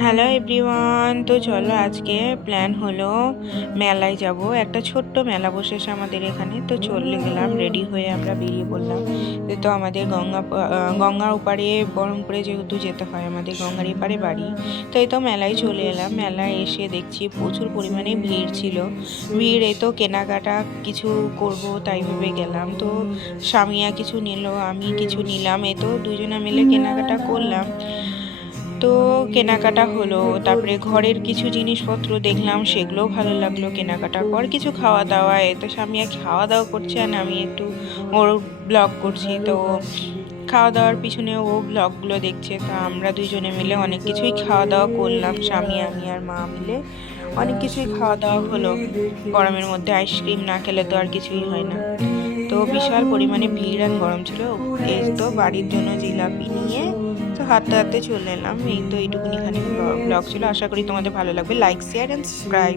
Hello everyone, তো চলো আজকে প্ল্যান হলো মেলায় যাব। একটা ছোট্ট মেলা বসেছে আমাদের এখানে, তো চলে গেলাম রেডি হয়ে আমরা বেরিয়ে পড়লাম। তো আমাদের গঙ্গার ওপারে বহরমপুরে যেহেতু যেতে হয়, আমাদের গঙ্গার এপারে বাড়ি। তো এই তো মেলায় চলে এলাম। মেলায় এসে দেখছি প্রচুর পরিমাণে ভিড় ছিল। ভিড়, এই তো কেনাকাটা কিছু করব তাই ভেবে গেলাম। তো স্বামীয়া কিছু নিল, আমি কিছু নিলাম, এই তো দুজনে মিলে কেনাকাটা করলাম। তো কেনাকাটা হলো, তারপরে ঘরের কিছু জিনিসপত্র দেখলাম, সেগুলোও ভালো লাগলো। কেনাকাটার পর কিছু খাওয়া দাওয়া, এ তো স্বামী খাওয়া দাওয়া করছে আর আমি একটু ওর ব্লগ করছি। তো খাওয়া দাওয়ার পিছনে ও ব্লগগুলো দেখছে। তো আমরা দুইজনে মিলে অনেক কিছুই খাওয়া দাওয়া করলাম, স্বামী আমি আর মা মিলে অনেক কিছুই খাওয়া দাওয়া হলো। গরমের মধ্যে আইসক্রিম না খেলে তো আর কিছুই হয় না। তো বিশাল পরিমাণে ভিড় আর গরম ছিল। এই তো বাড়ির জন্য জিলাপি নিয়ে তো হাঁটতে হাঁটতে চলে এলাম। এই তো এইটুকুনিখানি ব্লগ ছিল। আশা করি তোমাদের ভালো লাগবে। Like, share and subscribe.